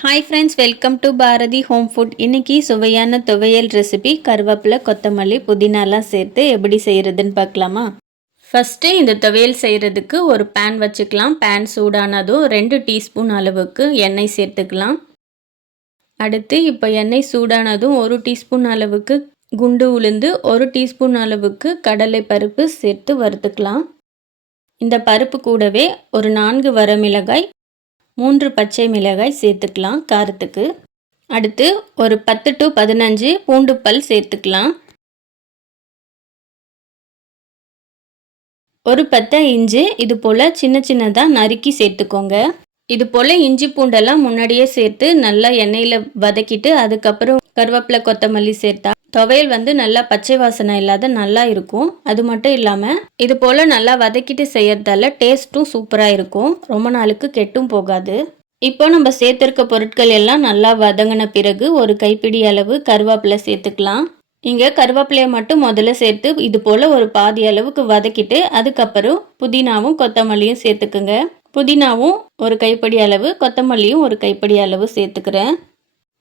Hi friends, welcome to Bharathi home food. இன்றைக்கி சுவையான துவையல் ரெசிபி கருவேப்பிலை, கொத்தமல்லி, புதினாலாம் சேர்த்து எப்படி செய்கிறதுன்னு பார்க்கலாமா? ஃபஸ்ட்டு இந்த துவையல் செய்கிறதுக்கு ஒரு பேன் வச்சுக்கலாம். பேன் சூடானதும் 2 டீஸ்பூன் அளவுக்கு எண்ணெய் சேர்த்துக்கலாம். அடுத்து இப்போ எண்ணெய் சூடானதும் 1 டீஸ்பூன் அளவுக்கு குண்டு உளுந்து, 1 டீஸ்பூன் அளவுக்கு கடலை பருப்பு சேர்த்து வறுத்துக்கலாம். இந்த பருப்பு கூடவே ஒரு 4 வரமிளகாய், 3 பச்சை மிளகாய் சேர்த்துக்கலாம் காரத்துக்கு. அடுத்து ஒரு 10 to 15 பூண்டு பல் சேர்த்துக்கலாம். ஒரு பத்தை இஞ்சி இது போல் சின்ன சின்னதாக நறுக்கி சேர்த்துக்கோங்க. இது போல் இஞ்சி பூண்டெல்லாம் முன்னாடியே சேர்த்து நல்லா எண்ணெயில் வதக்கிட்டு அதுக்கப்புறம் கருவேப்பிலை, கொத்தமல்லி சேர்த்தா துவையல் நல்லா பச்சை வாசனை இல்லாத நல்லா இருக்கும். அது மட்டும் இல்லாமல் இது போல் நல்லா வதக்கிட்டு செய்யறதால டேஸ்ட்டும் சூப்பராக இருக்கும். ரொம்ப நாளுக்கு கெட்டும் போகாது. இப்போ நம்ம சேர்த்துருக்க பொருட்கள் எல்லாம் நல்லா வதங்கின பிறகு ஒரு கைப்பிடி அளவு கருவேப்பிலை சேர்த்துக்கலாம். இங்கே கருவேப்பிலையை மட்டும் முதல்ல சேர்த்து இது போல் ஒரு பாதி அளவுக்கு வதக்கிட்டு அதுக்கப்புறம் புதினாவும் கொத்தமல்லியும் சேர்த்துக்குங்க. புதினாவும் ஒரு கைப்பிடி அளவு, கொத்தமல்லியும் ஒரு கைப்பிடி அளவு சேர்த்துக்கிறேன்.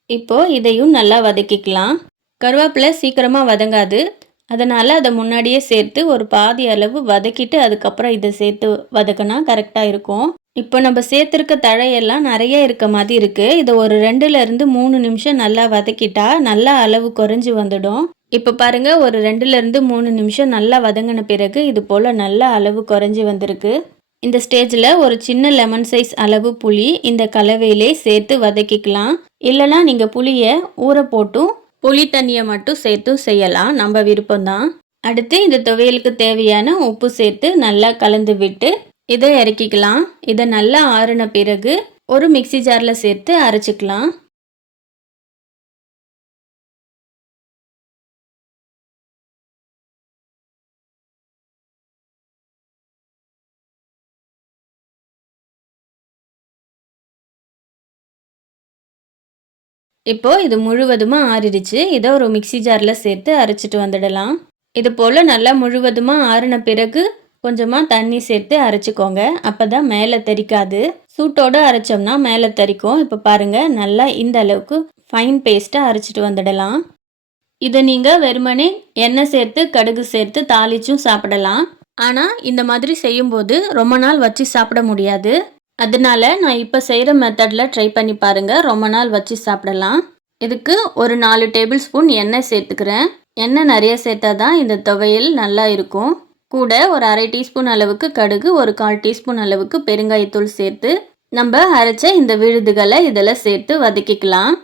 இப்போது இதையும் நல்லா வதக்கிக்கலாம். கருவேப்பிலை சீக்கிரமாக வதங்காது, அதனால் அதை முன்னாடியே சேர்த்து ஒரு பாதி அளவு வதக்கிட்டு அதுக்கப்புறம் இதை சேர்த்து வதக்கினா கரெக்டாக இருக்கும். இப்போ நம்ம சேர்த்துருக்க தழையெல்லாம் நிறைய இருக்க மாதிரி இருக்குது. இதை ஒரு 2லேருந்து 3 நிமிஷம் நல்லா வதக்கிட்டா நல்லா அளவு குறைஞ்சி வந்துடும். இப்போ பாருங்கள், ஒரு 2லேருந்து 3 நிமிஷம் நல்லா வதங்கின பிறகு இது போல் நல்லா அளவு குறைஞ்சி வந்திருக்கு. இந்த ஸ்டேஜில் ஒரு சின்ன லெமன் சைஸ் அளவு புளி இந்த கலவையிலே சேர்த்து வதக்கிக்கலாம். இல்லைனா நீங்கள் புளியை ஊற போட்டும் புளி தண்ணியை மட்டும் சேர்த்தும் செய்யலாம், நம்ம விருப்பம்தான். அடுத்து இந்த துவையலுக்கு தேவையான உப்பு சேர்த்து நல்லா கலந்து விட்டு இதை இறக்கிக்கலாம். இதை நல்லா ஆறின பிறகு ஒரு மிக்சி ஜாரில் சேர்த்து அரைச்சிக்கலாம். இப்போது இது முழுவதுமாக ஆறிடுச்சு. இதை ஒரு மிக்சி ஜாரில் சேர்த்து அரைச்சிட்டு வந்துடலாம். இது போல் நல்லா முழுவதுமாக ஆறின பிறகு கொஞ்சமாக தண்ணி சேர்த்து அரைச்சிக்கோங்க. அப்போ தான் மேலே தெறிக்காது. சூட்டோடு அரைச்சோம்னா மேலே தெறிக்கும். இப்போ பாருங்கள், நல்லா இந்த அளவுக்கு ஃபைன் பேஸ்ட்டாக அரைச்சிட்டு வந்துடலாம். இதை நீங்கள் வெறுமனே எண்ணெய் சேர்த்து கடுகு சேர்த்து தாளிச்சும் சாப்பிடலாம். ஆனால் இந்த மாதிரி செய்யும்போது ரொம்ப நாள் வச்சு சாப்பிட முடியாது. அதனால நான் இப்போ செய்கிற மெத்தடில் ட்ரை பண்ணி பாருங்கள், ரொம்ப நாள் வச்சு சாப்பிடலாம். இதுக்கு ஒரு 4 டேபிள் ஸ்பூன் எண்ணெய் சேர்த்துக்கிறேன். எண்ணெய் நிறைய சேர்த்தா தான் இந்த துவையல் நல்லா இருக்கும். கூட ஒரு 1/2 டீஸ்பூன் அளவுக்கு கடுகு, ஒரு 1/4 டீஸ்பூன் அளவுக்கு பெருங்காயத்தூள் சேர்த்து நம்ம அரைச்ச இந்த விழுதுகளை இதில் சேர்த்து வதக்கிக்கலாம்.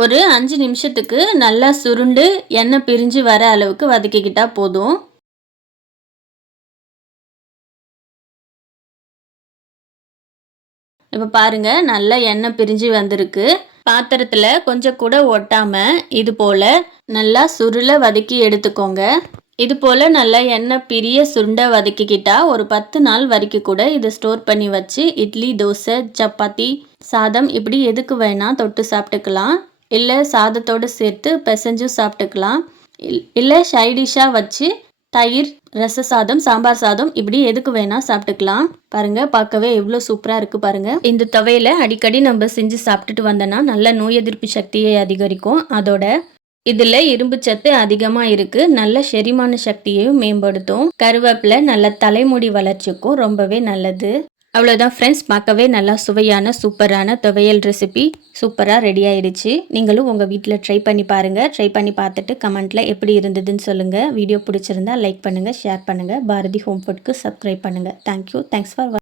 ஒரு 5 நிமிஷத்துக்கு நல்லா சுருண்டு எண்ணெய் பிரிஞ்சு வர அளவுக்கு வதக்கிக்கிட்டா போதும். இப்போ பாருங்கள், நல்லா எண்ணெய் பிரிஞ்சு வந்திருக்கு. பாத்திரத்தில் கொஞ்சம் கூட ஒட்டாமல் இது போல் நல்லா சுருளை வதக்கி எடுத்துக்கோங்க. இது போல் நல்லா எண்ணெய் பிரிய சுருண்டை வதக்கிக்கிட்டா ஒரு 10 நாள் வரைக்கும் கூட இதை ஸ்டோர் பண்ணி வச்சு இட்லி, தோசை, சப்பாத்தி, சாதம் இப்படி எதுக்கு வேணால் தொட்டு சாப்பிட்டுக்கலாம். இல்லை சாதத்தோடு சேர்த்து பிசைஞ்சும் சாப்பிட்டுக்கலாம். இல்லை சைடிஷாக வச்சு தயிர், ரச சாதம், சாம்பார் சாதம் இப்படி எதுக்கு வேணால் சாப்பிட்டுக்கலாம். பாருங்கள், பார்க்கவே எவ்வளோ சூப்பராக இருக்குது பாருங்கள். இந்த துவையலை அடிக்கடி நம்ம செஞ்சு சாப்பிட்டுட்டு வந்தோன்னா நல்ல நோய் எதிர்ப்பு சக்தியை அதிகரிக்கும். அதோட இதில் இரும்பு சத்து அதிகமாக இருக்குது. நல்ல செரிமான சக்தியையும் மேம்படுத்தும். கருவேப்பிலை நல்ல தலைமுடி வளர்ச்சிக்கும் ரொம்பவே நல்லது. அவ்வளோதான் ஃப்ரெண்ட்ஸ், பார்க்கவே நல்லா சுவையான சூப்பரான துவையல் ரெசிபி சூப்பராக ரெடி ஆகிடுச்சு. நீங்களும் உங்கள் வீட்டில் ட்ரை பண்ணி பாருங்கள். ட்ரை பண்ணி பார்த்துட்டு கமெண்ட்டில் எப்படி இருந்ததுன்னு சொல்லுங்கள். வீடியோ பிடிச்சிருந்தா லைக் பண்ணுங்கள், ஷேர் பண்ணுங்கள். பாரதி ஹோம் ஃபுட்க்கு சப்ஸ்கிரைப் பண்ணுங்கள். தேங்க்யூ. Thanks for